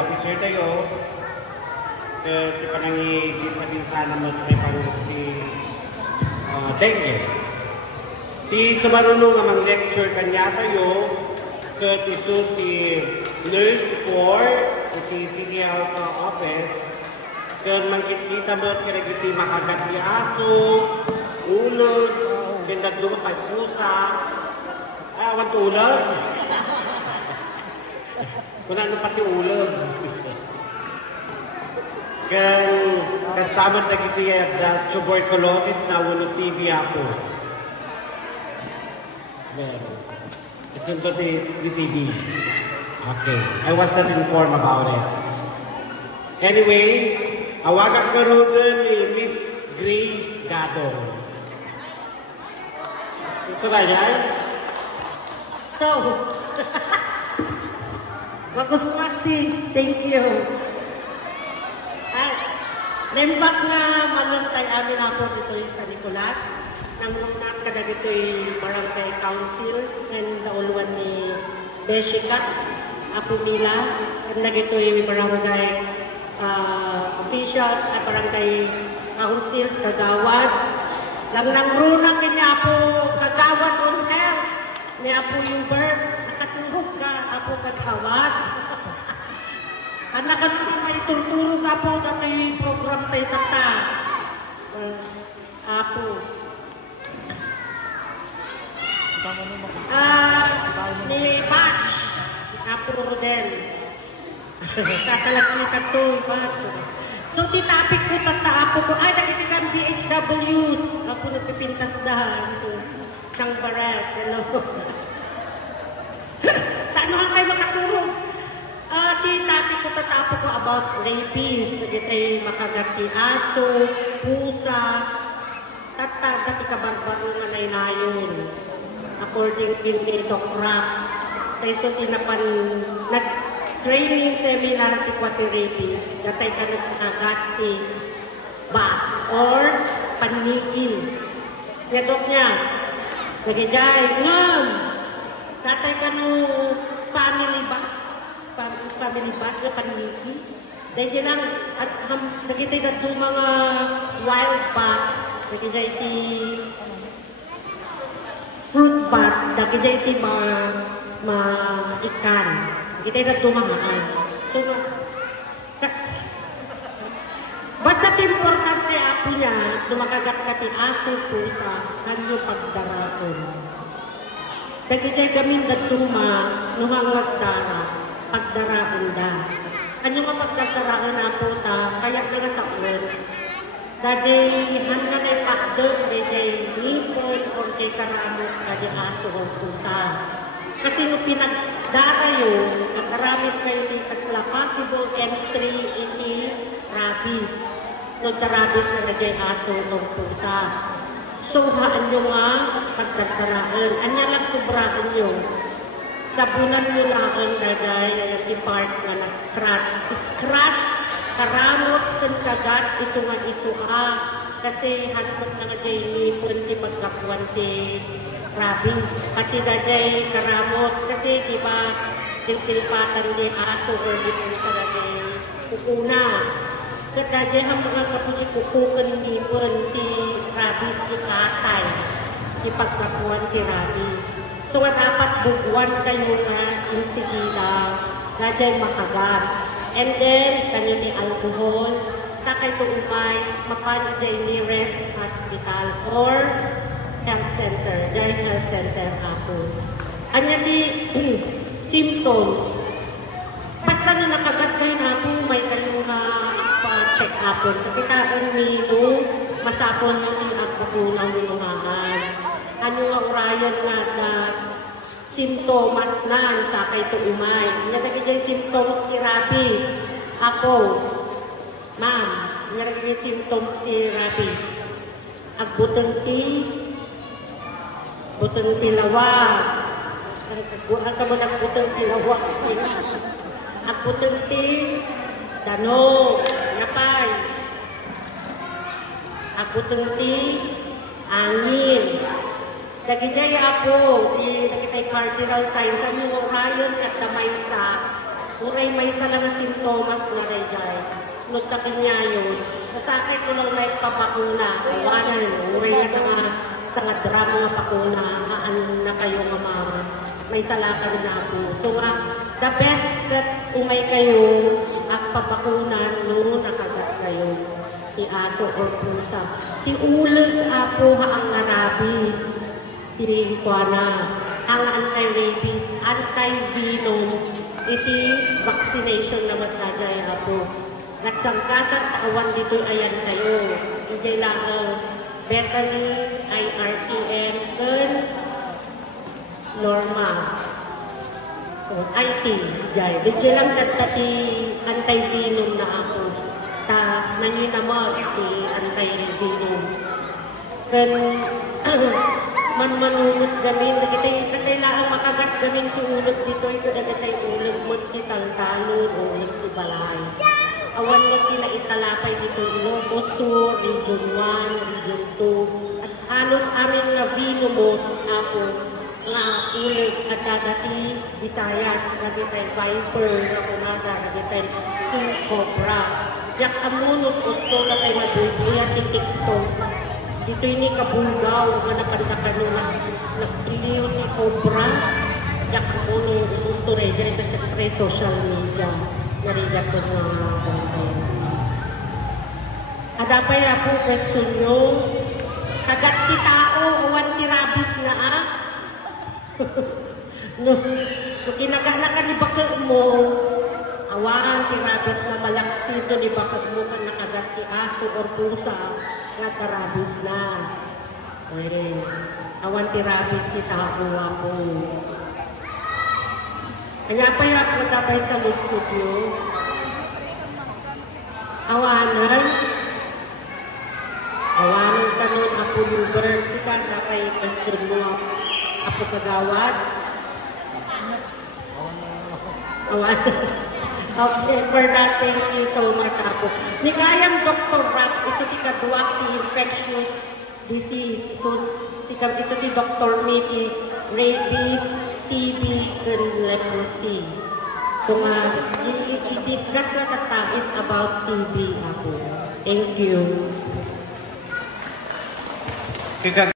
officer tayo. Di pa nangi sa naman sa pang-ti dengue. Di sumarunong nga mang-lecture kanya tayo kat iso ti nurse for ti city health office kat mangkita mo kaya ti makagat ni aso, ulod, pindat lumapay pusa, awan tulad. Kung ano pati ulod. Kaya kasama na kita yung tuberculosis na wala TB ako. Ito ba the TB? Okay. I was not informed about it. Anyway, awagan ko rin ni Miss Grace Gado. Ito ba yan? So, bagus Maxi, thank you. Lembak nga malantay amin ako dito sa Nicolas. Nangunat kada dito barangay councils and nauluan ni Beshika, Apo Mila. And dito barangay officials at barangay councils, kagawad. Lang nang runang kanya Apo kagawad on air. Ni Apo yung bird, nakatulog ka Apo kagawad. Anak kan may turturo ka po na may program tayo tata. Apo. Ni Batch. Apo Rodel. Kakalagin ka to, Batch. So, titapik ko tata Apo ko. Ay, nakikikan BHWs. Apo nagpipintas dahan. Sang barat. Hello. Tanuhan kayo makaturo. Tinapi ko tatapo ko about rapies. Itay makagati aso, pusa, dati kabarbaro nga nainayon. According to Doc Rock, tayo so tinapan, nag-training seminar ti kwati rapies, datay ka nagagati ba or panigil. Yadok niya, nagigay, ngam, datay ka no family ba? Family bat na paniki. Dahil lang, at nakitay na itong mga wild bats, nakitay iti fruit bat, nakitay iti mga ikan. Nakitay na itong mga So, basta importante ako niya, lumakagat ka ti aso po sa kanyo pagdarapon. Nakitay kami na itong numangwag dara. Pagdaraan da. Ano nga pagdaraan na po ta, kaya nga sa ulit. Dati, han nga na ipakdod, dati nipon, o kay karamot, dati aso o pusa. Kasi nung pinagdara yun, nakaramit kayo din kasla possible entry in rabies. Nagdarabis na lagay aso o pusa. So, haan nyo nga pagdaraan. Anya lang kubraan nyo. Sabunan nyo lang ang dagay yung part na na-scratch, karamot, kan kagat, iso nga iso ka. Kasi hanapot na nga dyan punti pagkapuan ti rabies. Pati dagay karamot. Kasi di ba, tilpatan di aso or di po sa dagay kukuna. Kadagay ang mga kapuji kukukan di punti rabies ti katay. Di pagkapuan ti rabies. So, dapat buguan kayo nga insigila na dyan makagat. And then, kanini alcohol, sa kayo umay, mapani dyan nearest hospital or health center. Dyan health center ako. Anya di symptoms. Basta na nakagat kayo na ako, may kayo na pa-check up. Kapitaan nilo, masapon nyo yung agputunaw niluhaan. Ano nga urayan nga na simptomas na sa kay ito umay. Nga nagiging symptoms ni rabies. Ako, ma'am, nga nagiging symptoms ni rabies. Agbutang butang tilawa. Ang kamo nagbutang tilawa. Agbutang dano, napay. Agbutang angin. Dagijay ako, di nakitay cardinal signs, ano rayon at damay sa, uray may sa lang na simptom, dakin niya yun. Masakit ko lang may papakuna. Kawanan, uray na nga sa nga drama nga pakuna. Haan na kayo nga mama. May salakan na po. So the best that umay kayo at papakunan no nakagat kayo. Ti aso or pusa. Ti ulag apo ang narabis. Ti kuana. Ang anti-rabies, anti-venom, iti vaccination na matagay apo. Nagsangkasan awan dito ayan kayo. Ijay lang Bethany, IRTM, and Norma. IT, jay. Ijay lang dati anti-venom na ako. Ta naninamag si anti-venom. Kan manunod gamin, kailangan makagat gamin sa ulog dito, ito nagatay ulog mo kitaltalon, ulog si balay. Awan mo italapay dito, Ilocos Sur, Region 1, Region 2, at halos aming nga vinomos ako, nga ulog at dati Visayas, nagatay Viper, na kumasa, nagatay King Cobra. Yak amunos, gusto na tayo madubuya si TikTok. Dito ini kabulgaw, manapanda ka nung nagpiliw ni Cobra. Yak mo nung gusto rin, dyan ito sa social media. Narigat ko sa mga content. Adapay ako, question nyo, kagat ti tao, uwan ti rabis na no kinagana ka ni bakit mo, awaan ti rabis na malaksito ni bakit mo ka nakagat ti aso or pusa. Karabis na. Okay. Awan tirabis kita ako. Kaya pa yung tapay sa lutsud nyo. Awanan. Awanan ka nun ako luberan. Sika tapay question mo ako kagawad. Awanan. Okay, for that, thank you so much ako. Nikayang Dr. Rap, iso ti kaduak ti infectious disease. So, iso ti Dr. Mickey, rabies, TB, and leprosy. So, i-discuss na tatais about TB ako. Thank you.